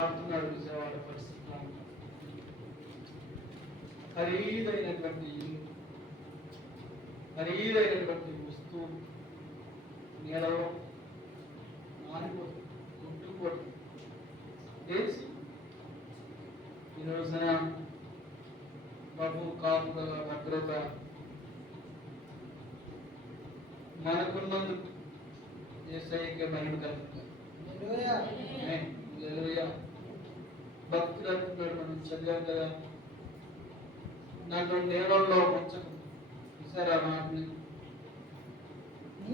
విజయవాడ పరిస్థితుల్లో ఖరీదైనటువంటి ఇల్లు, ఖరీదైనటువంటి వస్తువు నేలలో మారిపోతుంది, కొట్టుకుపోతుంది. తెలిసి ఈ రోజున ప్రభు కాపుదల భద్రత మనకున్నందుకు యేసయ్యకే మహిమ కలుగుతుంది. భక్తులు అంటున్నాడు, మనం చదివాం కదా, నన్ను నీళ్ళల్లో ముంచకు, చూసారా మాటని,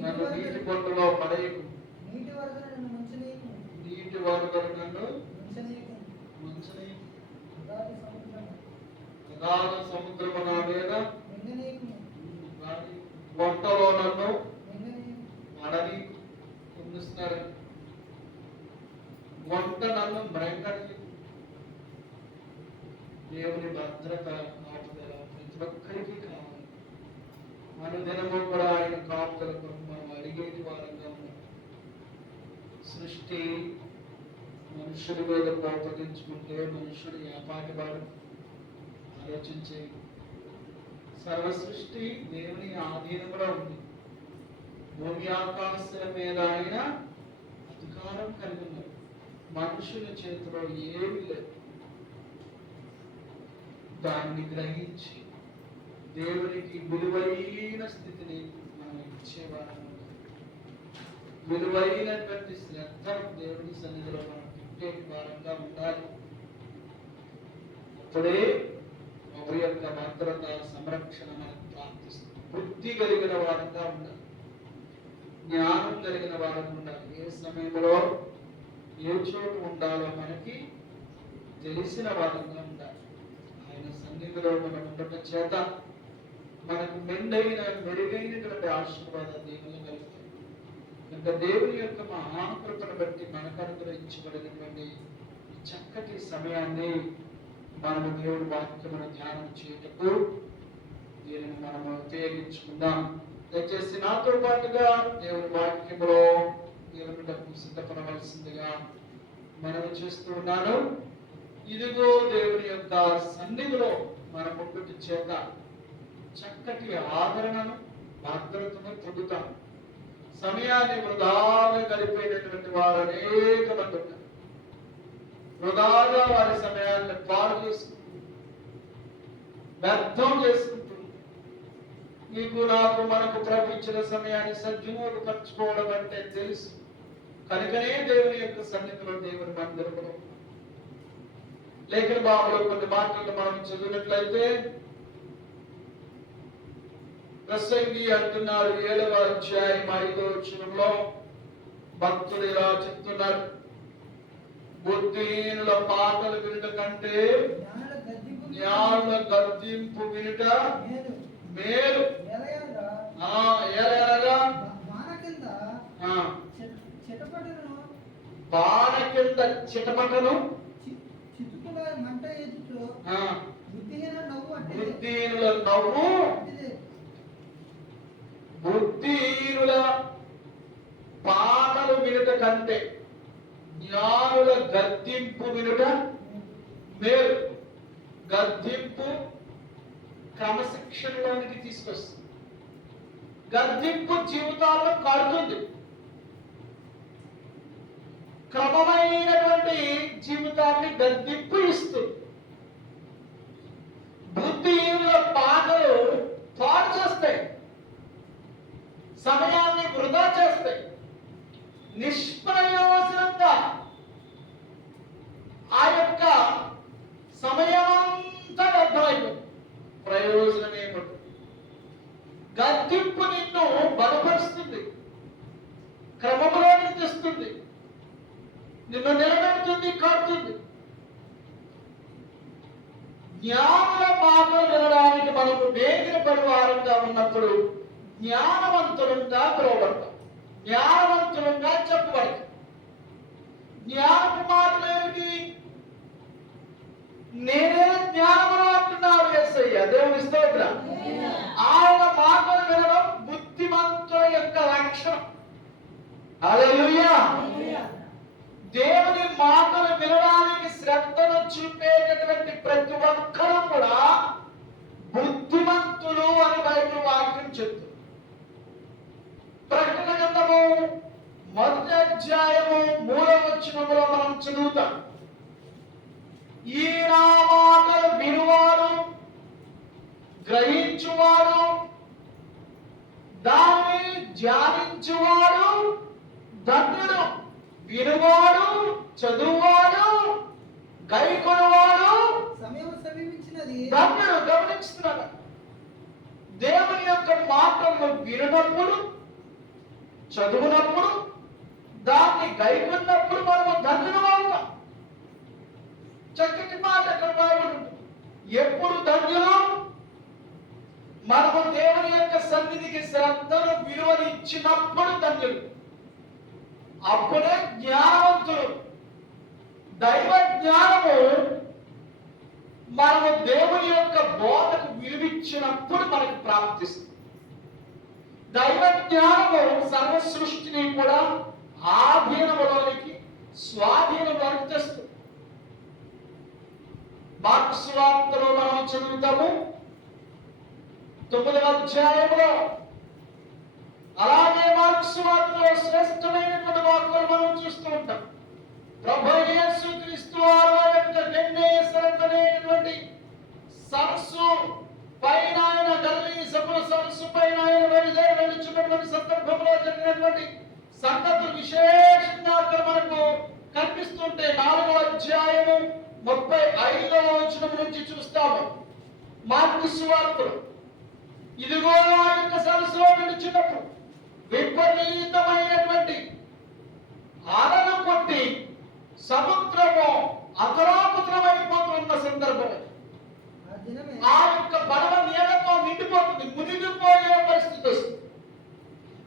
నన్ను నీటి పొట్టులో పడేయకు, నీటి వరదలు నన్ను ముంచనీయకు, అగాధ సముద్రము నా మీద వంటలో నన్ను పడనీకు. పొందిస్తున్నారు వంట నన్ను మ్రంగని. దేవుని భద్రత కాపుదల ప్రతి ఒక్కరికి కావాలి. మన దినము కూడా ఆయన కాపుదల కొరకు మనం అడిగేటి వారంగా ఉన్నాం. సృష్టి మనుషుడి మీద కోపగించుకుంటే మనుషుడు ఏపాటి వాడు ఆలోచించే. సర్వ సృష్టి దేవుని ఆధీనంలో ఉంది. భూమి ఆకాశాల మీద ఆయన అధికారం కలిగి ఉన్నారు. మనుషుల చేతిలో ఏమీ లేదు. దాన్ని గ్రహించి దేవునికి విలువైన స్థితిని మనం ఇచ్చేవారు, విలువైనటువంటి శ్రద్ధ దేవుని సన్నిధిలో మనం పెట్టే వారంగా ఉండాలి. అప్పుడే ప్రభు యొక్క భద్రత సంరక్షణ మనకు ప్రాప్తిస్తుంది. బుద్ధి కలిగిన వారంగా ఉండాలి, జ్ఞానం కలిగిన వారంగా ఉండాలి. ఏ సమయంలో ఏ చోటు ఉండాలో మనకి తెలిసిన వారంగా ఉండాలి. ఆయన సన్నిధిలో మనం ఉండటం చేత మనకు మెండైన మెరుగైనటువంటి ఆశీర్వాద దేవుని కలుగుతాయి. ఇంకా దేవుని యొక్క మహాకృపను బట్టి మనకు అనుగ్రహించబడినటువంటి చక్కటి సమయాన్ని మనము దేవుడి వాక్యమును ధ్యానం చేయటకు దీనిని మనము ఉపయోగించుకుందాం. దయచేసి నాతో పాటుగా దేవుని వాక్యములో దేవుని డబ్బు సిద్ధపడవలసిందిగా మనవి చేస్తూ ఉన్నాను. ఇదిగో దేవుని యొక్క సన్నిధిలో మన ముందుటి చేత చక్కటి ఆదరణను భద్రతను పొందుతాం. సమయాన్ని వృధాగా గడిపేటటువంటి వారు అనేక మంది ఉన్నారు. వృధాగా వారి సమయాన్ని పాడు చేసుకుంటూ వ్యర్థం చేసుకుంటూ నీకు నాకు మనకు ప్రభు ఇచ్చిన సమయాన్ని సద్వినియోగపరచుకోవడం అంటే తెలుసు కనుకనే దేవుని యొక్క సన్నిధిలో దేవుని మందిరంలో లేఖన భావంలో కొన్ని మాటలను మనం చదివినట్లయితే ప్రసంగి అంటున్నారు 7వ అధ్యాయం 5వ వచనంలో భక్తులు ఇలా చెప్తున్నారు, బుద్ధిహీనుల పాటలు వినుట కంటే జ్ఞానుల గద్దింపు వినుట మేలు. బాణ కింద చిటపటను బుద్ధిహీనుల నవ్వు, బుద్ధిహీనుల పాటలు వినుట కంటే జ్ఞానుల గద్దింపు వినుట మేలు. గద్దింపు క్రమశిక్షణలోనికి తీసుకొస్తుంది. గద్దింపు జీవితాల్లో కడుతుంది. క్రమమైనటువంటి జీవితాన్ని గద్దింపు ఇస్తుంది. బుద్ధిహీనుల పాటలు పాడు చేస్తాయి, సమయాన్ని వృధా చేస్తాయి, నిష్ప్రయోజనంగా ఆ యొక్క సమయమంతా వ్యర్థమైపోతుంది. ప్రయోజనం ఏమిటి? గద్దింపు నిన్ను బలపరుస్తుంది, క్రమంలోకి తెస్తుంది, నిన్ను నిలబెడుతుంది, కాడుతుంది. జ్ఞానుల మాటలు వినడానికి మనకు వేగిరపడి వారంగా ఉన్నప్పుడు జ్ఞానవంతులంగా పిలువబడతాం, జ్ఞానవంతులంగా చెప్పబడతాం. జ్ఞానపు మాటలు ఏమిటి? నేనే జ్ఞానమును అంటున్నారు యేసయ్య. దేవుని స్తోత్రం. ఆయన మాటలు వినడం బుద్ధిమంతుల యొక్క లక్షణం. హల్లెలూయా. దేవుని మాటలు వినడానికి చదువుతాం. ఈ నా మాటలు వినువాడు, గ్రహించువాడు, దాన్ని ధ్యానించువాడు ధన్యుడు. వినువాడు, చదువువాడు, గైకొనువాడు ధన్యుడు. గమనిస్తున్నాడు, దేవుని యొక్క మాటలను వినప్పుడు, చదువునప్పుడు, దాన్ని గైకొన్నప్పుడు మనము ధన్యులు అవుతాం. చక్కటి మాట అక్కడ రాయబడి ఉంటుంది. ఎప్పుడు ధన్యులు? మనము దేవుని యొక్క సన్నిధికి శ్రద్ధను విలువని ఇచ్చినప్పుడు ధన్యులు. అప్పుడే జ్ఞానవంతులు. దైవ జ్ఞానము మనము దేవుని యొక్క బోధకు విలువిచ్చినప్పుడు మనకు ప్రాప్తిస్తుంది. దైవ జ్ఞానము సర్వ సృష్టిని కూడా ఆధీనములోనికి, స్వాధీనంలోనికి తెస్తుంది. మార్కు సువార్తలో మనం చదువుతాము 9వ అధ్యాయంలో. అలాగే మార్కు సువార్తలో శ్రేష్టమైనటువంటి వాక్యాలు మనం చూస్తూ ఉంటాం. ప్రభువు యేసు క్రీస్తు వారి యొక్క గెన్నేసరతనేటువంటి సరస్సు పైన ఆయన గలిలీ సముద్ర సరస్సు పైన ఆయన బయలుదేరి వెళ్ళుచున్నటువంటి సందర్భంలో జరిగినటువంటి సంగతులు విశేషంగా అక్కడ మనకు కనిపిస్తుంటే 4వ అధ్యాయము 35వ వచనం నుంచి చూస్తాము. మార్కు సువార్తలో ఇదిగో ఆ యొక్క సరస్సులో నడిచినప్పుడు విపరీతమైనటువంటి అలలు కొట్టి సముద్రము అతలాకుతలమైపోతున్న సందర్భం. ఆ యొక్క పడవ నీళ్లతో నిండిపోతుంది, మునిగిపోయే పరిస్థితి వస్తుంది.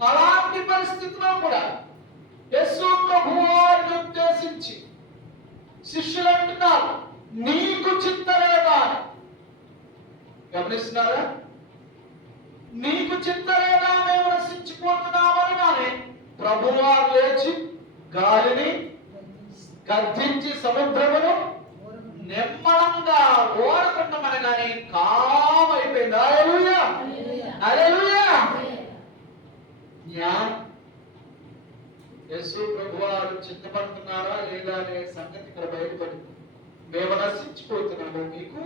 అలాంటి పరిస్థితిలో కూడా యేసు ప్రభువారిని ఉద్దేశించి శిష్యులు అంటున్నారు, నీకు చింతలేదా? గమనిస్తున్నారా? నీకు చింతలేదా, మేము నశించిపోతున్నామనగానే ప్రభువారు లేచి గాలిని గర్జించి సముద్రమును నెమ్మడంగా ఓడకుండమనగానే కామైపోయింది. హల్లెలూయా, హల్లెలూయా. యేసు ప్రభువారు చింతపడుతున్నారా లేదా అనే సంగతి ఇక్కడ బయటపడింది. మేము నశించిపోతున్నాము, మీకు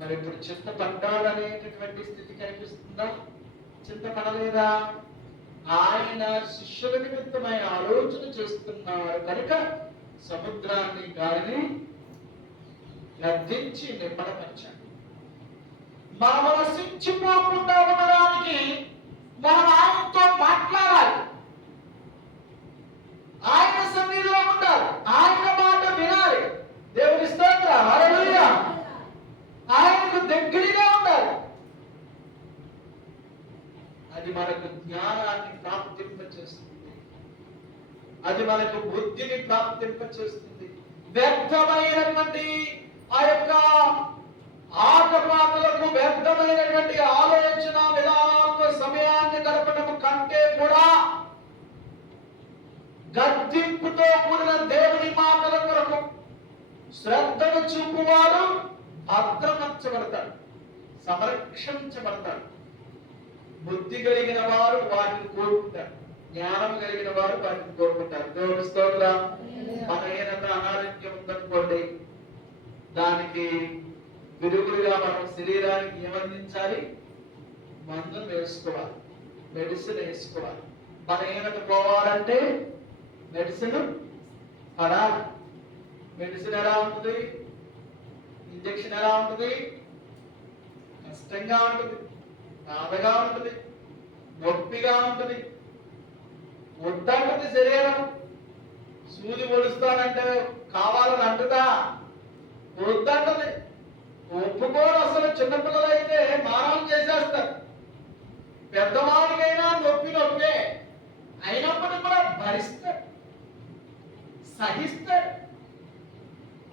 మరి ఇప్పుడు చింతపడ్డాడనేటటువంటి స్థితి కనిపిస్తుందా? చింతపడలేదా? ఆయన శిష్యుల నిమిత్తమై ఆలోచన చేస్తున్నారు కనుక సముద్రాన్ని గాలిని గద్దించి నిమ్మడపరిచాడు. మనం నశించిపోకుండా ఉండడానికి మనం ఆయనతో మాట్లాడాలి, ఆయన సన్నిధిలో ఉండాలి, ఆయన మాట వినాలి. దేవుని స్తోత్రం, హల్లెలూయా. ఆయనకు దగ్గరగా ఉండాలి. అది మనకు జ్ఞానాన్ని ప్రాప్తింపచేస్తుంది, అది మనకు బుద్ధిని ప్రాప్తింపచేస్తుంది. వ్యర్థమైనటువంటి ఆ యొక్క ఆటపాటలకు, వ్యర్థమైనటువంటి ఆలోచన విధానాలతో సమయాన్ని గడపడం కంటే కూడా గద్దింపుతో కూడిన దేవుని మాటల కొరకు శ్రద్ధను చూపువాడు భద్రపరచబడతాడు, సంరక్షించబడతాడు. బుద్ధి కలిగిన వారు వాటిని కోరుకుంటారు, జ్ఞానం కలిగిన వారు వాటిని కోరుకుంటారు. దేవుని స్తోత్రం. మన ఏదైనా అనారోగ్యం ఉందనుకోండి, దానికి విరుగుడుగా మనం శరీరానికి ఏమందించాలి? మందును వేసుకోవాలి, మెడిసిన్ వేసుకోవాలి. బలహీనత పోవాలంటే మెడిసిన్ పడాలి. మెడిసిన్ ఎలా ఉంటుంది? ఇంజక్షన్ ఎలా ఉంటుంది? కష్టంగా ఉంటుంది, బాధగా ఉంటుంది, నొప్పిగా ఉంటుంది, వద్దంటుంది శరీరం. సూది పొడుస్తానంటే కావాలని అంటుదా? వద్దంటుంది, ఒప్పుకోరు. అసలు చిన్నపిల్లలు అయితే మానవం చేసేస్తారు. పెద్దవాడికైనా నొప్పి నొప్పే అయినప్పటికీ కూడా భరిస్తారు, సహిస్తారు.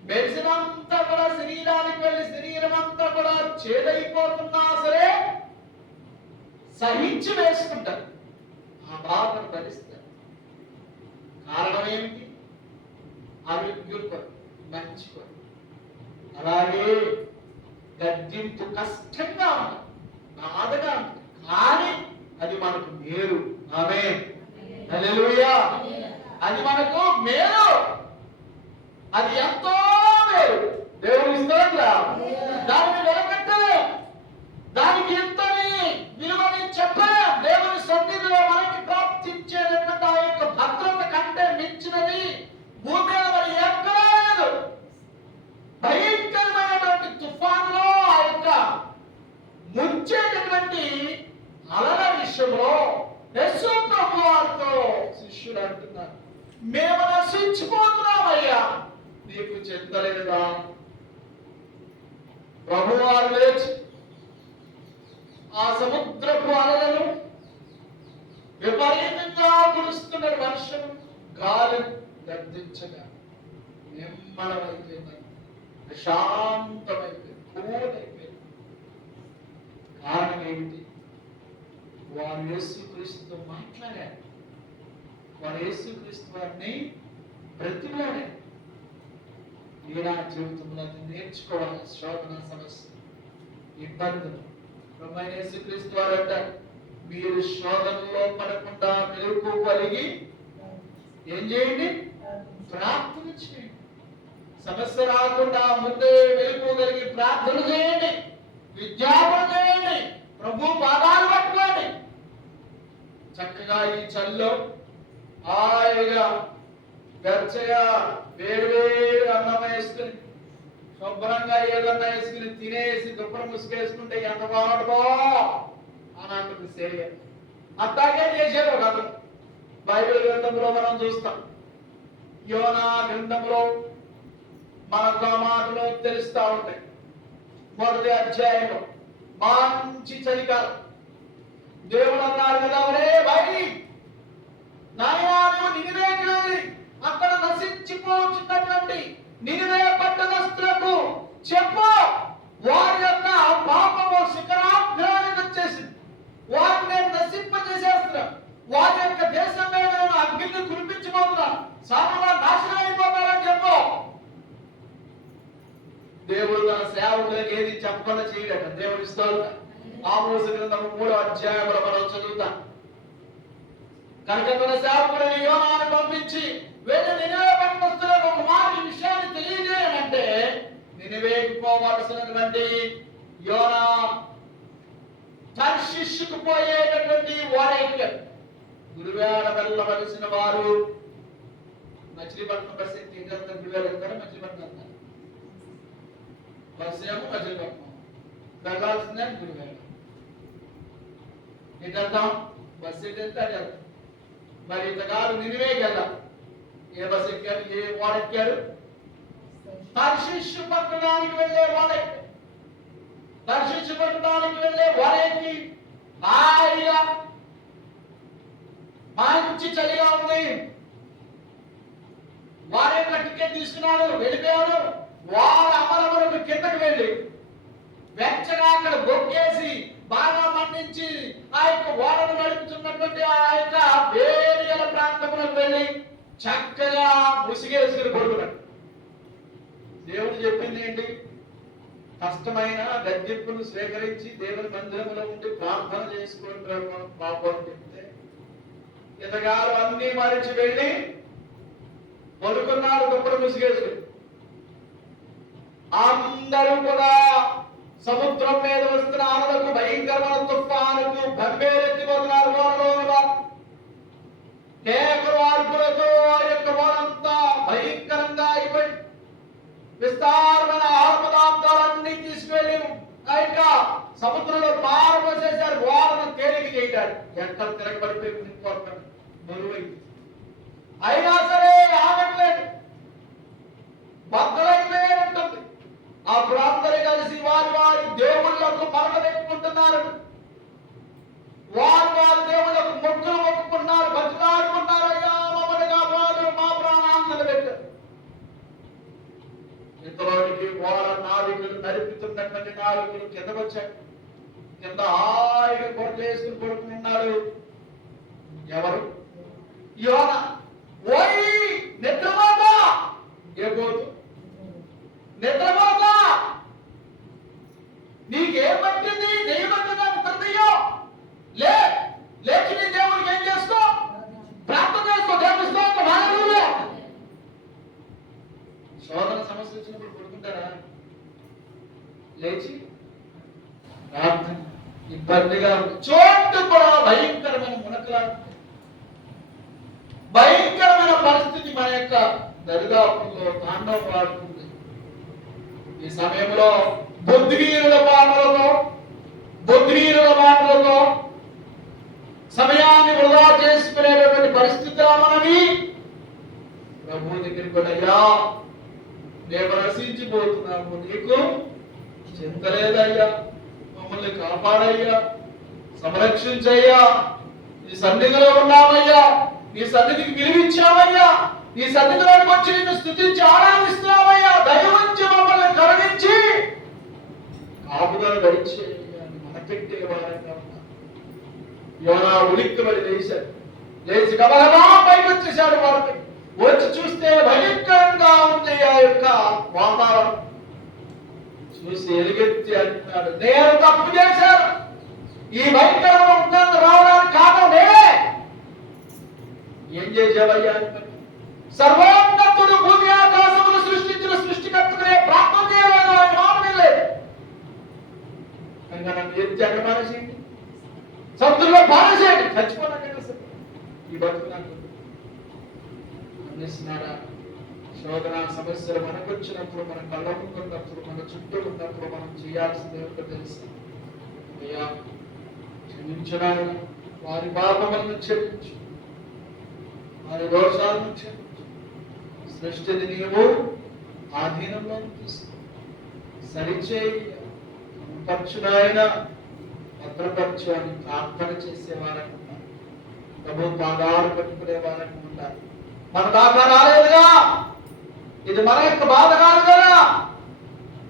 మెడిసిన్ అంతా కూడా శరీరానికి వెళ్ళి శరీరం అంతా కూడా చేదైపోతున్నా సరే సహించి వేసుకుంటారు, ఆ బాధను భరిస్తారు. కారణం ఏమిటి? ఆరోగ్యం కొరకు, మంచి కొరకు. అలాగే గద్దింపు కష్టంగా ఉంటుంది, బాధగా ఉంటుంది, కానీ అది మనకు మేలు. ఆమేన్, హల్లెలూయా. అది మనకు మేలు. అది ఎంతో మేలు. దేవుని స్తోత్రం. దాన్ని వెలకట్టలేం, దానికి ఎంతని విలువని చెప్పలేం. దేవుని సన్నిధిలో మనకి ప్రాప్తించేటటువంటి ఆ యొక్క భద్రత కంటే మించినది భూమి మీద మరి ఎక్కడా లేదు. భయంకరమైనటువంటి తుఫానులో ఆ యొక్క ముంచేటటువంటి అలల విషయంలో యేసు ప్రభు వారితో శిష్యులు అంటున్నారు, మేము నశించిపోతున్నామయ్యా, నీకు చెందలేదా? ప్రభువారు లేచి ఆ సముద్రపు అలలను, విపరీతంగా కురుస్తున్న వర్షం, గాలి గర్జించగా నిమ్మలమైపోయింది, ప్రశాంతమైపోయింది, కూలైపోయింది. కారణం ఏమిటి? వారు యేసుక్రీస్తుతో మాట్లాడారు, వారు యేసుక్రీస్తు వారిని బ్రతిమాడారు. మీరా జీవితంలో నేర్చుకోవాలి. శోధన, సమస్య, ఇబ్బందులు. ప్రభువైన యేసుక్రీస్తు వారు అంటారు, మీరు శోధనలో పడకుండా మెలకు కలిగి ఏం చేయండి? ప్రార్థన చేయండి. సమస్య రాకుండా ముందే మెలకు కలిగి ప్రార్థన చేయండి, విజ్ఞాపన చేయండి, ప్రభు పాదాలు పట్టుకోండి. చక్కగా ఈ చల్లో హాయిగా గచ్చగా వేరు అన్నం వేసుకుని, శుభ్రంగా ఏదన్నా వేసుకుని తినేసి దుప్పటి ముసుకేసుకుంటే ఎంత బాగుంటుందో అని అంటుంది సేయ. అట్లాగే చేశారు ఒక అతను. బైబిల్ గ్రంథంలో మనం చూస్తాం, యోనా గ్రంథంలో మనకు ఆ మాటలు తెలుస్తా ఉంటాయి. మొదటి అధ్యాయంలో మంచి చలికాలం. దేవుడు అన్నారు కదా, ఒరే భాయి నాయనా, నువ్వు నినివేకి వెళ్ళి అక్కడ నశించిపోతున్నటువంటి నినివే పట్టణస్తులకు చెప్పు, వారి యొక్క పాపము శిఖరాగ్రానికి వచ్చేసింది, వారిని నేను నశింపజేసేస్తున్నా, వారి యొక్క దేశం మీద నేను అగ్నిని కురిపించబోతున్నా, సామాన్య నాశనం అయిపోతారని చెప్పు. దేవుడు తన సేవకులకు ఏది చెప్పకుండా చేయడట. దేవుడు ఇస్తాడు. ఆమోసు గ్రంథము 3వ అధ్యాయంలో మనం చదువుతాం. కనుక తన సేవకుడైన యోనాను పంపించి వెళ్ళి నినివే పట్టణస్తులకు ఒక మాట ఈ విషయాన్ని తెలియజేయమంటే, నినివేకి పోవలసినటువంటి యోనా తర్షీషుకు పోయేటటువంటి ఓడెక్కారు. గురువేళ వెళ్ళవలసిన వారు మచిలీపట్నం బస్సు ఎక్కి గురువేళ వెళ్తారా? మచిలీపట్నం వెళ్తారు. బస్సు ఏమో మచిలీపట్నం వెళ్ళాల్సిందే గురువేళ. ఎటు వెళ్తాం? బస్సు ఎటు వెళ్తే అది వెళ్తాం. మరి ఇంతకాలం నినివేకి వెళ్దాం. ఏ బస్సు ఎక్కారు? ఏ ఓడెక్కారు? తర్షీషు పట్టణానికి వెళ్ళే ఓడెక్కారు. తర్షీషు పట్టణానికి వెళ్ళే ఓడెక్కి హాయిగా మంచి చలిగా ఉంది. వారే టికెట్ తీసుకున్నాడు, వెళ్ళిపోయాడు. వారు అమరవరకు కిందకు వెళ్ళి వెచ్చగా అక్కడ బొక్కేసి బాగా మండించి ఆ యొక్క ఓడను నడుపుతున్నటువంటి ఆ యొక్క వేరియల ప్రాంతంలోకి వెళ్ళి చక్కగా ముసిగేసుకుని పడుకున్నాడు. దేవుడు చెప్పింది ఏంటి? కష్టమైన గద్దెప్పును స్వీకరించి దేవుని మందిరంలో ఉండి ప్రార్థన చేసుకుంటారు పాపం చెప్తే, ఇతగారు అన్ని మరిచి వెళ్ళి పడుకున్నాడు దుప్పటి ముసిగేసుకుని. అందరూ కూడా సముద్రం మీద వస్తున్న అలలకు, భయంకరమైన తుఫానుకు బెంబేలెత్తిపోతున్నారు. ఓడలో కేకలు అరుపులతో ఆ యొక్క ఓడంతా భయంకరంగా అయిపోయి విస్తారమైన ఆహార పదార్థాలన్నీ తీసుకువెళ్ళి ఆ యొక్క సముద్రంలో పారబోసేశారు. ఓడను తేలిక చేయడానికి ఎక్కడ తిరగబడిపోయి బరువైంది. అయినా సరే ఆగట్లేదు, బద్దలైపోయి ఉంటుంది. అప్పుడు అందరూ కలిసి వారి వారి దేవుళ్లకు మరకబెట్టుకుంటున్నారు, వారి వారి దేవుళ్లకు మొక్కులు మొక్కుకున్నారు, బతులాడుకున్నారు. అయ్యా మమ్మల్ని కాపాడు, మా ప్రాణాలను నిలబెట్టారు. ఇంతలోనికి ఓడ నావికులు నడుపుతున్నటువంటి నావికులు కిందకు వచ్చారు. కింద హాయిగా కొరత వేసుకుని పడుకున్నాడు. ఎవరు? యోనా. ఓయ్ నిద్రపోతా, ఏ పోతు నిద్రపోతా, నీకేం పట్టింది? దెయ్యం పట్టిందా? నిద్రదయ్యో, లేచి నీ దేవుడికి ఏం చేసుకో, ప్రార్థన చేసుకో, దేవుని స్తోత్రం, హల్లెలూయా. శోధన సమస్య వచ్చినప్పుడు పడుకుంటారా? లేచి ప్రార్థన ఇబ్బందిగా చోటు కూడా భయంకరమైన మునకలా, భయంకరమైన పరిస్థితి మన యొక్క దరిదాపుల్లో తాండవం ఆడుతుంది. ఈ సమయంలో బుద్ధిహీనుల మాటలతో సమయాన్ని వృధా చేసుకునేటువంటి పరిస్థితిలో మనవి ప్రభు దగ్గరికి వెళ్ళయ్యా, మేము నశించిపోతున్నాము, నీకు చింత లేదయ్యా, మమ్మల్ని కాపాడయ్యా, సంరక్షించయ్యా, నీ సన్నిధిలో ఉన్నామయ్యా, నీ సన్నిధికి విలువించామయ్యా, నీ సన్నిధిలోకి వచ్చి నిన్ను స్తుతించి ఆరాధిస్తున్నామయ్యా, దయవంచి మమ్మల్ని కరుణించి కాపుగా గడిచేయ్యా మనపెట్టే వారంగా ఉన్నారు. యోనా ఉలిక్కిపడి లేచి గబగబా పైకి వచ్చేసాడు. వారికి వచ్చి చూస్తే భయంకరంగా ఉంది ఆ యొక్క వాతావరణం. చూసి ఎలుగెత్తి అంటున్నాడు, నేను తప్పు చేశాను, ఈ భయంకరమైన రావడానికి కారణం నేనే. ఏం చేసావయ్యా? సర్వోన్నతుడు భూమి ఆకాశములు సృష్టించిన సృష్టికర్తనే ప్రార్థన చేయలేదు, ఆయన మాట వినలేదు. కనుక నన్ను ఎత్తి అక్కడ పారేసేయండి, సముద్రంలో పారేసేయండి, చచ్చిపోనాకైనా సరే ఈ బతుకు నాకు అందిస్తున్నారా? శోధన సమస్యలు మనకు వచ్చినప్పుడు, మన కళ్ళ ముందున్నప్పుడు, మన చుట్టూ ఉన్నప్పుడు మనం చేయాల్సింది ఏమిటో తెలుసు. అయ్యా క్షమించడాను, వారి పాపములను క్షమించు, వారి దోషాలను క్షమించు, సృష్టిని నీవు ఆధీనంలో తీసుకో, సరిచేయి, పరచునాయన భద్రపరచు అని ప్రార్థన చేసేవారని ఉన్నారు. ప్రభు పాదాలు పట్టుకునే వారని ఉంటారు. మన దాకా రాలేదుగా, ఇది మన యొక్క బాధ కాదు కదా,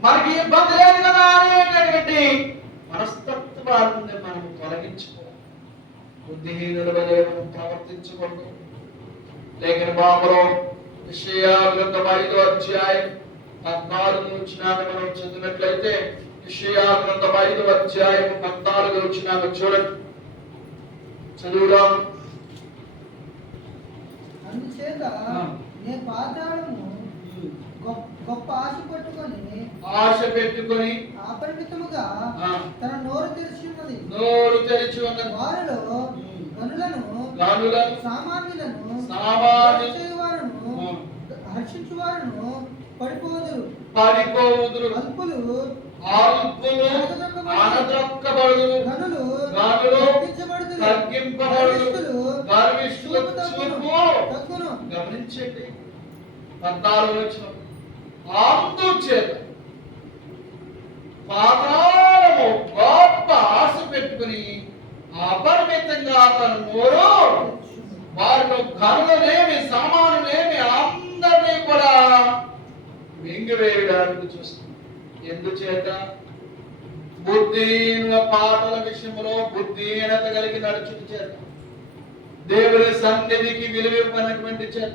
మనకి ఇబ్బంది లేదు కదా అనేటటువంటి మనస్తత్వాన్ని మనం తొలగించుకోవాలి. బుద్ధిహీనుల వలె మనం ప్రవర్తించకూడదు. లేఖన భాగంలో యెషయా గ్రంథం 5వ అధ్యాయం 14 వచనాన్ని మనం చదివినట్లయితే, యెషయా గ్రంథం 5వ అధ్యాయం 14 వచనాన్ని చూడండి, చదువుదాం. అందుచేత నే పాతాళము గొప్ప ఆశ పెట్టుకొని అపరిమితముగా తన నోరు తెరిచి ఉన్నది. వారిలో గనులను సామాన్యులను హర్షించువారును పడిపోదురు. అల్పులు ఆనద్రొక్కబడుదురు, ఘనులు తగ్గింపబడుదురు, గర్విష్ఠుల చూపు తగ్గును. గమనించండి 14వ వచనం, అందుచేత పాతాళము గొప్ప ఆశ పెట్టుకుని అపరిమితంగా తన నోరు, వారిలో ఘనులనేమి సామానులేమి అందరినీ కూడా మింగివేయడానికి చూస్తుంది. ఎందుచేత బుద్ధిహీనుల పాటల విషయంలో బుద్ధిహీనత కలిగి నడుచుట చేత, దేవుని సన్నిధికి విలువివ్వనటువంటి చేత,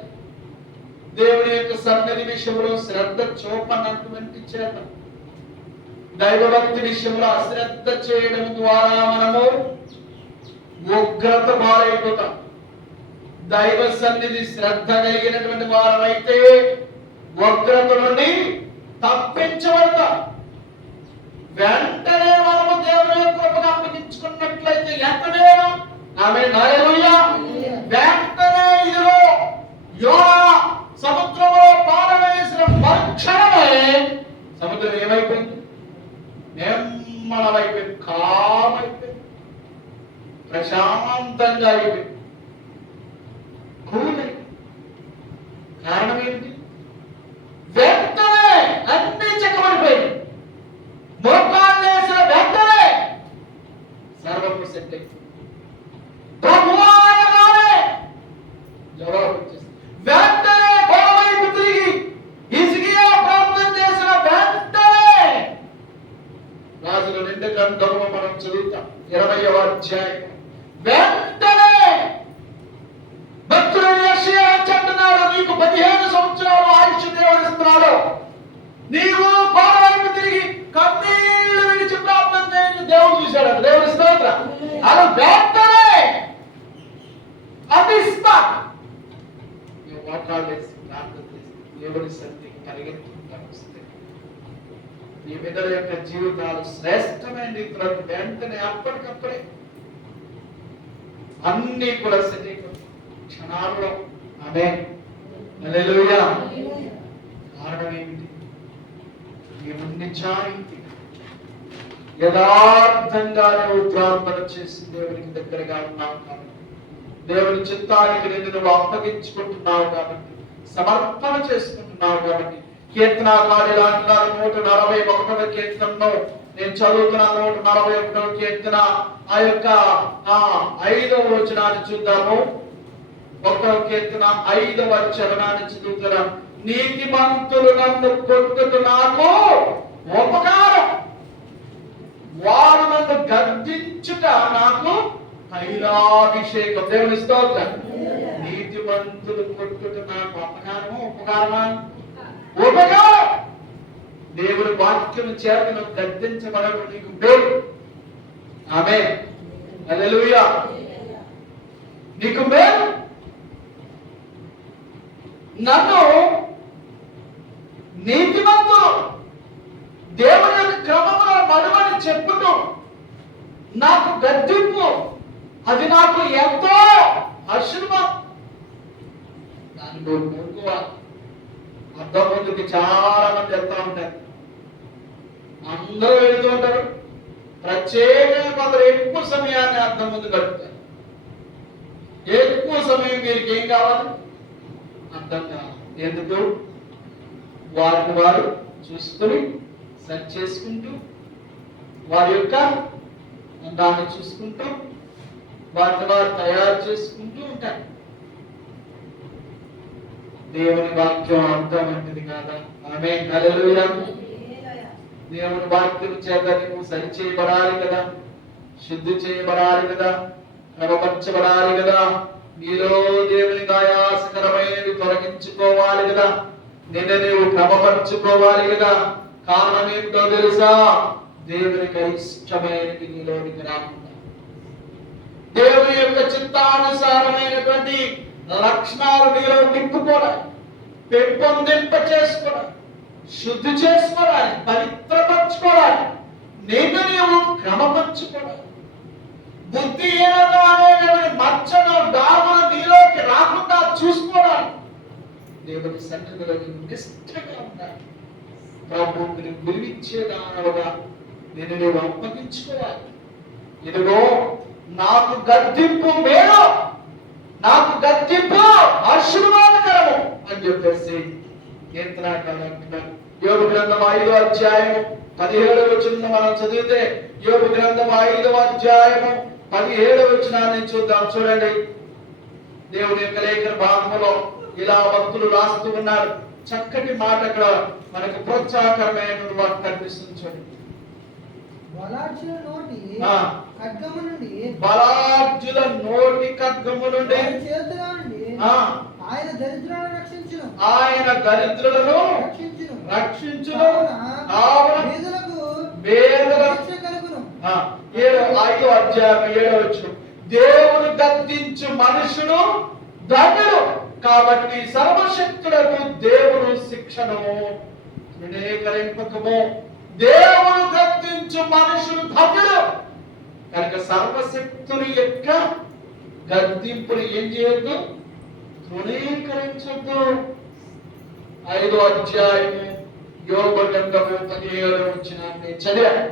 దేవుని యొక్క సన్నిధి విషయంలో శ్రద్ధ చూపనటువంటి చేత, దైవభక్తి విషయంలో అశ్రద్ధ చేయడం ద్వారా మనము ఉగ్రత పాలైపోతాం. దైవ సన్నిధి శ్రద్ధ కలిగినటువంటి వారమైతే ఉగ్రత నుండి తప్పించబడతాం. వెంటనే మనము దేవుని కృపను అప్పగించుకున్నట్లయితే వెంటనే వెంటనే ఇదిగో యోనా సముద్రంలో పారవేసిన మరుక్షణమే సముద్రం ఏమైపోయింది? నిర్మలమైపోయింది, కామైపోయింది, ప్రశాంతంగా అయిపోయింది. కారణం ఏంటి? వెంటనే అన్ని చెక్కబడిపోయింది. మోకాళ్ళు వేసిన వెంటనే సర్వము సెట్ అయిపోయింది. జవాబు వచ్చేసింది. వెంటనే గోడవైపు తిరిగి హిజ్కియా ప్రార్థన చేసిన వెంటనే రాజుల 2వ గ్రంథంలో మనం చదువుతాం 20వ అధ్యాయం. వెంటనే భక్తుడైన యెషయా చెప్తున్నాడు, నీకు 15 సంవత్సరాలు ఆయుష్ దేవుడు ఇస్తున్నాడు, నీవు గోడవైపు తిరిగి కన్నీళ్లు విడిచి ప్రార్థన చేయండి. దేవుడు చూశాడు, దేవుడు స్తోత్రం. అది వెంటనే అందిస్తా. వాకాళ్ళు వేసి ప్రార్థన చేసి దేవుడి సన్నిధికి పరిగెత్తుకుంటూ వస్తే మీ బిడ్డల యొక్క జీవితాలు శ్రేష్టమైన రీతిలో వెంటనే అప్పటికప్పుడే అన్ని కూడా క్షణాల్లో. ఆమేన్. హల్లెలూయా. కారణం ఏమిటి? నీవు నిజాయితీ యథార్థంగా నువ్వు ప్రార్థన చేసి దేవునికి దగ్గరగా ఉన్నావు కాబట్టి, దేవుని చిత్తానికి నువ్వు అప్పగించుకుంటున్నావు కాబట్టి, సమర్పణ చేసుకుంటున్నావు కాబట్టి, కీర్తనకారుడు అంటారు 141వ కీర్తనలో నేను చదువుతున్న 141వ కీర్తన ఆ యొక్క 5వ వచనాన్ని చూద్దాము. 1వ కీర్తన 5వ చరణాన్ని చదువుతున్నాం. నీతిమంతులు నన్ను కొట్టుట నాకు ఉపకారం, వారు నన్ను గద్దించుట నాకు తైలాభిషేకం. దేవుని స్తోత్రం. నీతిమంతులు కొట్టుట నాకు ఉపకారమా? ఉపకారం. దేవుని వాక్యం చేత నువ్వు గద్దించబడడం నీకు మేలు. ఆమేన్. హల్లెలూయా. నీకు మేలు. నన్ను నీతిమంతులు దేవుని యొక్క క్రమంలో నడువని చెప్పుతూ నాకు గద్దింపు, అది నాకు ఎంతో ఆశీర్వాదం. దాన్ని కోరుకోవాలి. అర్థం ముందుకి చాలా మంది వెళ్తా ఉంటారు, అందరూ వెళుతూ ఉంటారు. ప్రత్యేకంగా కొందరు ఎక్కువ సమయాన్ని అర్థం ముందు గడుపుతారు. ఎక్కువ సమయం వీరికి ఏం కావాలి? అర్థం కావాలి. ఎందుకు? వారిని వారు చూసుకుని సెర్చ్ చేసుకుంటూ, వారి యొక్క అందాన్ని చూసుకుంటూ, వారిని వారు తయారు చేసుకుంటూ ఉంటారు. దేవుని వాక్యం అర్థమైనది కాదా? ఆమేన్. హల్లెలూయా. దేవుని వాక్యం చేత నువ్వు సరి చేయబడాలి కదా, శుద్ధి చేయబడాలి కదా, క్రమపరచబడాలి కదా, నీలో దేవుని ఆయాసకరమైనది తొలగించుకోవాలి కదా, నిన్ను నీవు క్రమపరచుకోవాలి కదా. కారణం ఏంటో తెలుసా? దేవునికి ఇష్టమైనది నీలోనికి రాకుండా, దేవుని యొక్క చిత్తానుసారమైనటువంటి లక్షణాలు నీలో నింపుకోవాలి, పెంపొందింప చేసుకోవాలి, శుద్ధి చేసుకోవాలి, పవిత్రపరచుకోవాలి, నిన్ను నీవు క్రమపరచుకోవాలి. బుద్ధిహీనత అనేటువంటి మచ్చను డామును నీలోకి రాకుండా చూసుకోవాలి. దేవుని సన్నిధిలో నిష్ఠగా ఉండాలి. ప్రభువుకి నువ్వు విలువిచ్చేదానవుగా నేను నీవు అప్పగించుకోవాలి. ఇదిగో నాకు గద్దింపు మేలు, నాకు గద్దింపు ఆశీర్వాదకరము అని చెప్పేసి కీర్తనకారుడు అంటున్నాడు. యోబు గ్రంథం 5వ అధ్యాయము 17వ వచనం మనం చదివితే, యోబు గ్రంథం 5వ అధ్యాయము 17వ వచనాన్ని చూద్దాం. చూడండి, దేవుని యొక్క లేఖన భాగంలో ఇలా భక్తులు రాస్తూ ఉన్నారు. చక్కటి మాట అక్కడ మనకు ప్రోత్సాహకరమైన వాటి కనిపిస్తుంది. చూడండి, బలార్జుల నోటి ఖడ్గము నుండి ఆయన దరిద్రులను రక్షించును. 5వ అధ్యాయం 7వ వచనం, దేవుడు గద్దించు మనుషుడు ధన్యుడు, కాబట్టి సర్వశక్తులకు దేవుడు శిక్షను తృణీకరింపకము. దేవుడు గద్దించు మనుషుడు ధన్యుడు కనుక సర్వశక్తుని యొక్క గద్దింపుని ఏం చేయొద్దు? తృణీకరించొద్దు. 5వ అధ్యాయము యోబు గ్రంథము 17వ వచనాన్ని చదివాను.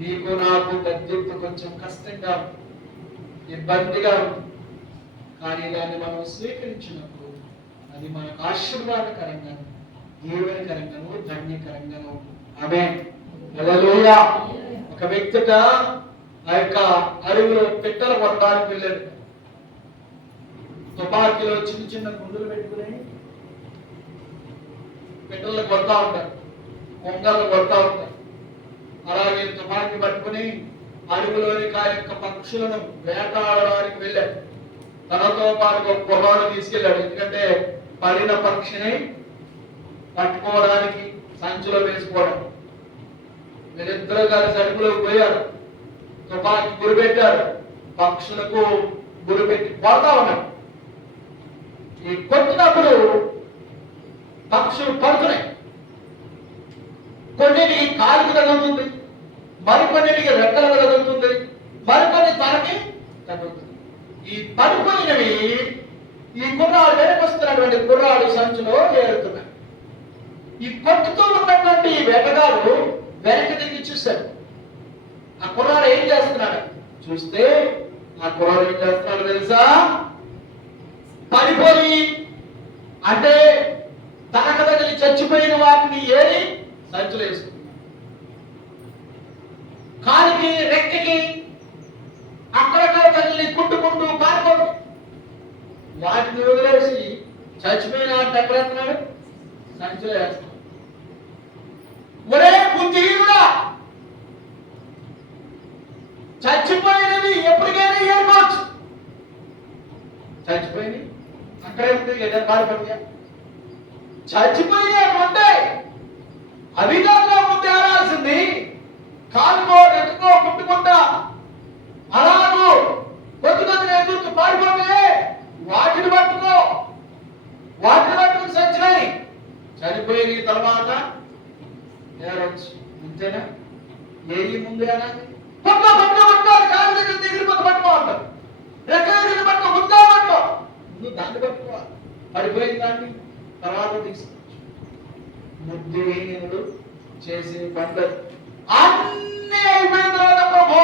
నీకు నాకు గద్దింపు కొంచెం కష్టంగా ఇబ్బందిగా ఉంది, కానీ దాన్ని మనం స్వీకరించినప్పుడు అది మనకు ఆశీర్వాదకరంగా, దీవెనకరంగాను, ధన్యకరంగాను. ఆమేన్. హల్లెలూయా. ఒక వ్యక్తిట ఆ యొక్క అడవిలో పిట్టలు కొట్టడానికి వెళ్ళాడు. తుపాకీలో చిన్న చిన్న గుండులు పెట్టుకుని పిట్టలు కొడతా ఉంటారు, కొంగలు కొడతా ఉంటారు. అలాగే తుపాకీ పట్టుకుని అడవిలోని ఆ యొక్క పక్షులను వేటాడడానికి వెళ్ళాడు. తనతో పాటు ఒక కుర్రాడు తీసుకెళ్ళాడు. ఎందుకంటే పడిన పక్షిని పట్టుకోవడానికి సంచిలో వేసుకోవడం. వీరిద్దరూ కలిసి అడుగులోకి పోయారు, తుపాకీ గురిపెట్టారు, పక్షులకు గురిపెట్టి కొడతా ఉన్నారు. ఈ కొట్టినప్పుడు పక్షులు పడుతున్నాయి. కొన్నిటికి కాలుకి తగులుతుంది, మరికొన్నిటికి రెక్కలకు తగులుతుంది, మరికొన్ని తనకి తగులుతుంది. ఈ పడిపోయినవి ఈ కుర్రాడు వెనకొస్తున్నటువంటి కుర్రాడు సంచులో ఏరుతున్నాయి. ఈ కొట్టుతూ ఉన్నటువంటి ఈ వేటగాడు వెనక్కి తిరిగి చూశాడు. ఆ కుర్రాడు ఏం చేస్తున్నాడు చూస్తే, ఆ కుర్రాడు ఏం చేస్తున్నాడు తెలుసా? పడిపోయి అంటే తనకు తగిలి చచ్చిపోయిన వాటిని ఏరి సంచులు వేసుకుంది. కాలికి రెక్కకి అక్కడక్కడ తగిలి కుట్టుకుంటూ పారిపోతుంది. వాటిని వదిలేసి చచ్చిపోయిన వాటిని ఎక్కడ వేస్తున్నాడు? సంచులు వేస్తున్నాడు. ఒరే బుద్ధిహీనుడా, చచ్చిపోయినవి ఎప్పటికైనా ఏరుకోవచ్చు. చచ్చిపోయినవి అక్కడే ఉంటుంది కదా, పారిపోయా. చచ్చిపోయి ఉంటాయి, అవిధంగా ముందు ఏరాల్సింది. కాలుకో రెక్కో పుట్టుకుంటా అలాగూ కొద్ది కొద్దిగా ఎదురుతూ పారిపోతే వాటిని పట్టుకుని సచ్చినాయి. చనిపోయిన తర్వాత ఏరొచ్చు. అంతేనా? ఏది ముందు ఏడాది పట్టుకోవాలి. కాలు దగ్గర దిగిరిపోతే పట్టుకోమంటారు, రెక్క దగ్గర పట్టుకో, ముందు దాన్ని పట్టుకోవాలి. పడిపోయిన దాన్ని తర్వాత తీసుకోవచ్చు. బుద్ధిహీనుడు చేసే పనులు అన్నీ అయిపోయిన తర్వాత ప్రభు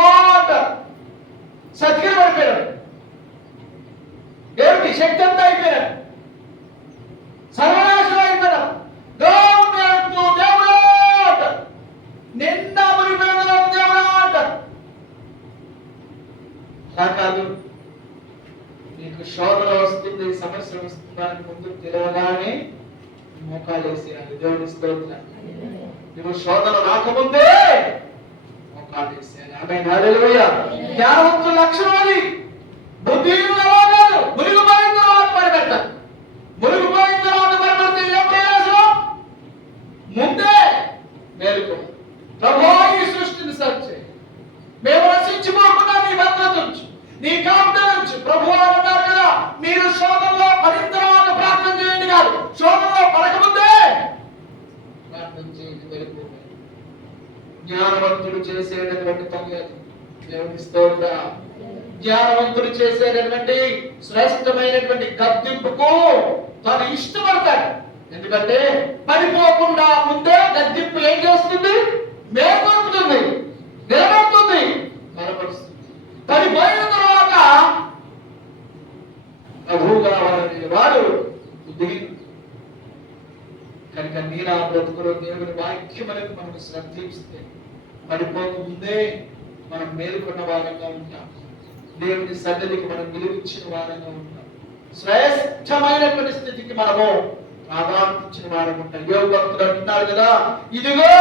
సత్యం పడిపోయాడు. ఏమిటి? శక్తి అంతా అయిపోయాడు, సర్వనాశనం అయిపోయాడు. దేవుడు అంటారు, నిండా మునిపోయిన దేవుడు అంటారు. అలా కాదు, నీకు శోధన వస్తుంది, సమస్య వస్తుందని ముందు తెలియగానే మోకాలు వేసేయాలి. దేవుని స్తోత్రం. నువ్వు శోధన రాకముందే మోకాలు వేసేయాలి. ఆమేన్, హల్లెలూయా. జ్ఞానవంతుల లక్షణం అది. బుద్ధిహీనులు అలా కాదు, మునిగిపోయిన తర్వాత పరిపెడతారు. మునిగిపోయిన తర్వాత పరిపెడితే ఏం ప్రయోజనం? ముందే మేలుకో. ప్రభువా, ఈ సృష్టిని సరిచేయి, మేము రక్షించుకోకుండా నీ భద్రత ఉంచు, నీ కాపుదల ఉంచు. ప్రభువా అన్నారు కదా, మీరు శోధనలో పడిన తర్వాత ప్రార్థన చేయండి కాదు, శోధనలో పడకముందే ప్రార్థన చేయండి. వెళ్ళిపోయి జ్ఞానవంతుడు చేసేటటువంటి పని దేవుని స్తోత్రం. జ్ఞానవంతుడు చేసేటటువంటి శ్రేష్టమైనటువంటి గద్దింపుకు తను ఇష్టపడతాడు. ఎందుకంటే పడిపోకుండా ముందే గద్దింపు ఏం చేస్తుంది? మేల్కొల్పుతుంది, నిలబడుతుంది, బలపరుస్తుంది. పడిపోయిన తర్వాత ప్రభువు కావాలనే వాడు బుద్ధిహీనుడు. కనుక నీ నా బ్రతుకులో దేవుని వాక్యం అనేది మనం శ్రద్ధిస్తే పడిపోకముందే మనం మేలుకున్న వారంగా ఉంటాం. దేవుని సన్నిధికి మనం విలువిచ్చిన వారంగా ఉంటాం. శ్రేష్టమైనటువంటి స్థితికి మనము ప్రాధాన్యతిచ్చిన వారంగా ఉంటాం. యోగ భక్తులు అంటున్నారు కదా, ఇదిగో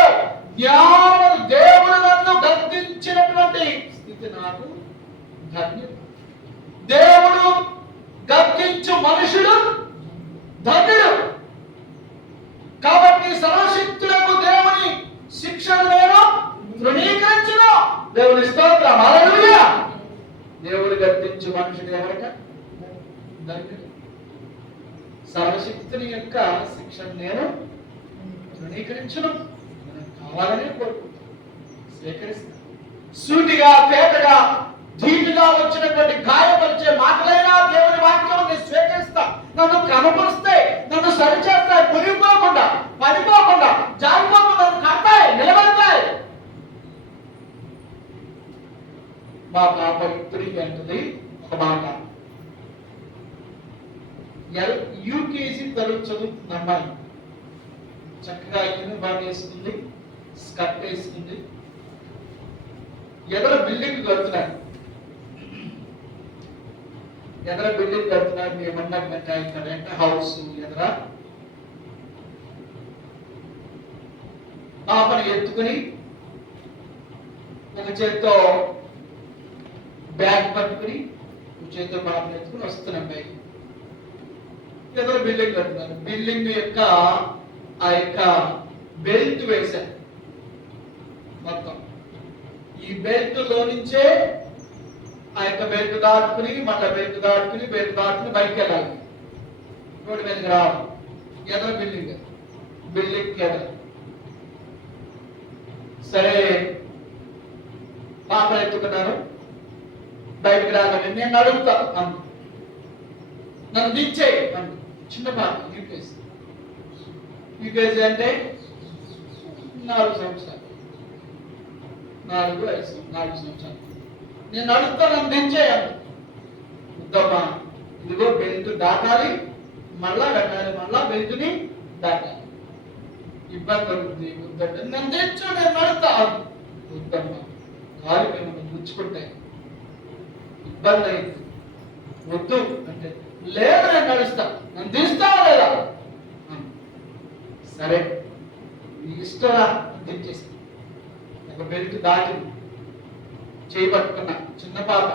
జ్ఞానం దేవుడు నన్ను గద్దించినటువంటి స్థితి నాకు ధన్యం. దేవుడు గద్దించు మనుషుడు ధన్యుడు. కాబట్టి సర్వశక్తులకు దేవుని శిక్షను నేను తృణీకరించును. దేవుని స్తోత్రం, హల్లెలూయా. దేవుడు గద్దించు మనుషుడు ఎవరక? ధన్యుడు. సర్వశక్తుని యొక్క శిక్షను నేను తృణీకరించును. కావాలనే కోరుకుంటాను, స్వీకరిస్తాను. సూటిగా తేటగా ధీటుగా వచ్చినటువంటి గాయపరిచే మాటలైనా దేవుని వాక్యం నేను స్వీకరిస్తా. నన్ను క్రమపరుస్తాయి, నన్ను సరిచేస్తాయి, మునిగిపోకుండా, పడిపోకుండా, జారిపోకుండా నన్ను కడతాయి, నిలబడతాయి. మా పాప ఇప్పటికి అంటుంది ఒక మాట. యూకేజీ చదువుతుంది అమ్మాయి. చక్కగా యూనిఫామ్ వేసుకుంది, స్కర్ట్ వేసుకుంది. ఎదర బిల్డింగ్ కడుతున్నారు. మేమన్నా ఇక్కడ రెంట్ హౌస్ ఎదర పాపను ఎత్తుకుని ఒక చేత్తో బ్యాగ్ పట్టుకుని ఒక చేత్తో పాపను ఎత్తుకుని వస్తున్నాం. ఎదర బిల్డింగ్ కడుతున్నారు. బిల్డింగ్ యొక్క ఆ యొక్క బెల్ట్ వేశారు మొత్తం. ఈ బెల్ట్ లో నుంచే ఆ యొక్క బెల్ట్ దాటుకుని మళ్ళీ బెల్ట్ దాటుకుని బయటకు వెళ్ళాలి. రోడ్డు మీదకి రావాలి. ఎదర బిల్డింగ్ బిల్డెక్కాడు. సరే పాప ఎత్తుకున్నారు. బయటకు రాగానే నేను అడుగుతా అన్న, నన్ను దించేయి అన్న. చిన్న పాప యూకేజీ అంటే 4 సంవత్సరాలు, 4 సంవత్సరాలు. నేను అడుగుతా, నన్ను దించేయాలి. వద్దమ్మా, ఇదిగో బెల్ట్ దాటాలి, మళ్ళా కట్టాలి, మళ్ళా బెల్ట్ని దాటాలి, ఇబ్బంది అవుతుంది, వద్దంటే నన్ను దించు, నేను అడుగుతా. వద్దమ్మా, కాలు మేము గుచ్చుకుంటాయి, ఇబ్బంది అయింది, వద్దు అంటే లేదు, నేను నడుస్తా, నన్ను దిస్తావా లేదా? సరే నీ ఇష్టరా దించేసి ఒక బెల్ట్ దాటి చేయి పట్టుకున్నా. చిన్న పాప,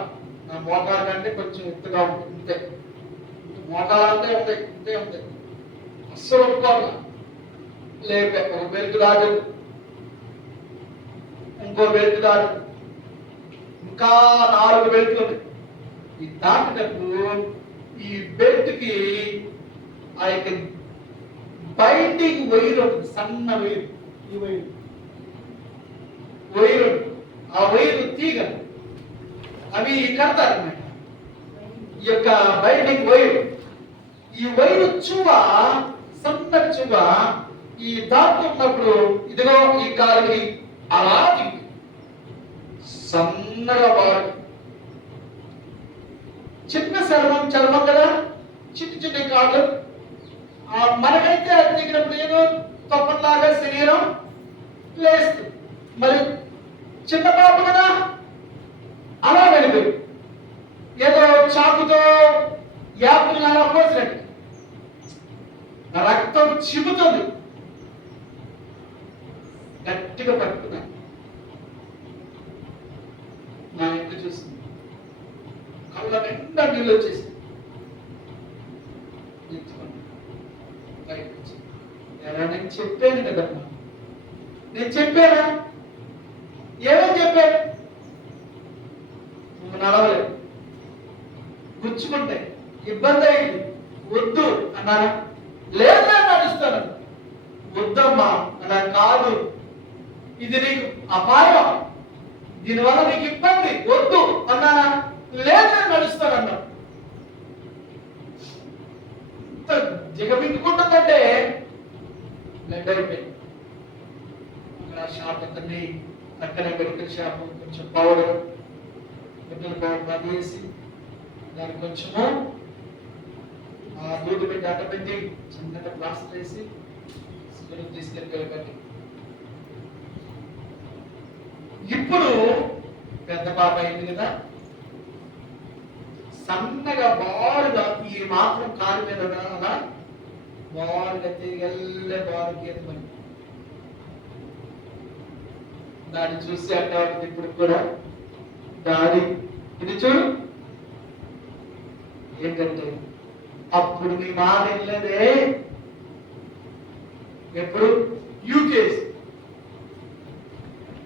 నా మోకాలు కంటే కొంచెం ఎత్తుగా ఉంటుంది, ఇంతే మోకాలు అంతే ఉంటాయి, ఇంతే ఉంటాయి, అస్సలు ఒప్పుకోవాలి. లేపే ఒక బెల్ట్ దాటు, ఇంకో బెల్ట్ దాటు, ఇంకా 4 బెల్ట్లు ఉన్నాయి. ఈ దాటినప్పుడు ఈ బెల్ట్ కి ఆ యొక్క బైండింగ్ వైర్ ఉంటుంది, సన్న వైర్, ఈ వైర్ ఆ వైర్ తీగ అవి కడతారు అన్నమాట. ఈ యొక్క బైండింగ్ వైర్, ఈ వైరు చువ, సన్నటి చువ ఈ దాంట్లో ఉన్నప్పుడు ఇదిగో ఈ కాలుకి అలా తింది, సన్నగా బాగా చిన్న చర్మం కదా, చిన్న కాళ్ళు. మనకైతే అది దిగినప్పుడు ఏదో తప్పలాగా శరీరం లేస్తుంది. మరి చిన్న పాప కదా, అలా వెళ్ళిపోయి ఏదో చాకుతో యాప్ని అలా కోసినట్టు రక్తం చిమ్ముతుంది. గట్టిగా పట్టుకున్నా, నా ఇంట్లో చూసింది, కళ్ళ నిండా నీళ్ళు వచ్చేసి ఎలా నేను చెప్పాను కదమ్మా, నేను చెప్పానా? ఏమని చెప్పాను? నువ్వు నడవలేదు, గుచ్చుకుంటే ఇబ్బంది అయింది, వద్దు అన్నారా? లేదా నడుస్తాను, వద్దమ్మా అలా కాదు, ఇది నీకు అపాయం, దీనివల్ల నీకు ఇబ్బంది, వద్దు అన్నారా? లేదా నడుస్తానన్నా. దిగమింగుకుంటుందంటే బ్లడ్ అయిపోయింది. అక్కడ షాప్ అతన్ని పక్కనే మెడికల్ షాప్, కొంచెం పౌడర్, మెడికల్ పౌడర్ వేసి దానికి కొంచెము దూది పెట్టి అట్ట పెట్టి చిన్నగా ప్లాస్టర్ వేసి తీసుకెళ్ళి. ఇప్పుడు పెద్ద పాప అయింది కదా, సన్నగా బారుగా ఈ మాత్రం కాలు మీద అలా బారుగా తిరిగెళ్ళే బారు గీతమని దాన్ని చూసి అంటే ఇప్పుడు కూడా దాడి ఇది చూడు. ఏంటంటే అప్పుడు మీ మాట వెళ్ళలేదే, ఎప్పుడు యూకేజీ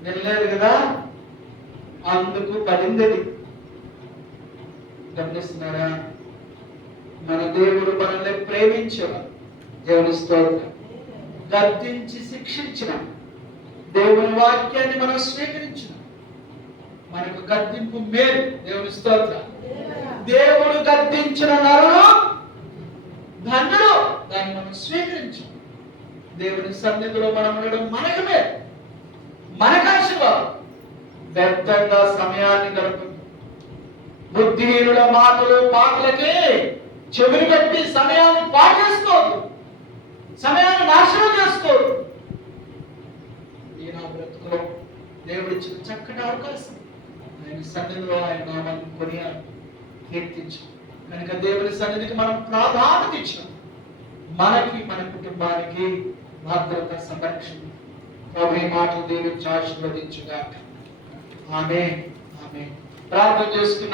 వెళ్ళలేదు కదా, అందుకు పడింది. గమనిస్తున్నారా? మన దేవుడు మనల్ని ప్రేమించిన, దేవుని స్తోత్రం, గద్దించి శిక్షించిన, దేవుని వాక్యాన్ని మనం స్వీకరించిన, మనకు గద్దింపు మేలు. దేవుని స్తోత్రం. దేవుడు గద్దించిన నరుడు ధన్యుడు, దాన్ని మనం స్వీకరించాం. దేవుని సన్నిధిలో మనం ఉండడం మనకు మేలు, మనకు ఆశీర్వాదం. వ్యర్థంగా సమయాన్ని గడుపుతుంది. బుద్ధిహీనుల మాటలు పాటలకి చెవిని పెట్టి సమయాన్ని పాడు చేసుకోవద్దు, సమయాన్ని నాశనం చేసుకోవద్దు. ఈ నా బ్రతుకులో దేవుడు ఇచ్చిన చక్కటి అవకాశం, ఆయన సన్నిధిలో ఆయన నామాన్ని కొనియాలి, కీర్తించు. కనుక దేవుని సన్నిధికి మనం ప్రాధాన్యత ఇచ్చాం. మనకి, మన కుటుంబానికి భద్రత, సంరక్షణ. ప్రభు ఈ మాటలు దీవించి ఆశీర్వదించుగాక. ఆమేన్, ఆమేన్. ప్రార్థన చేసుకున్న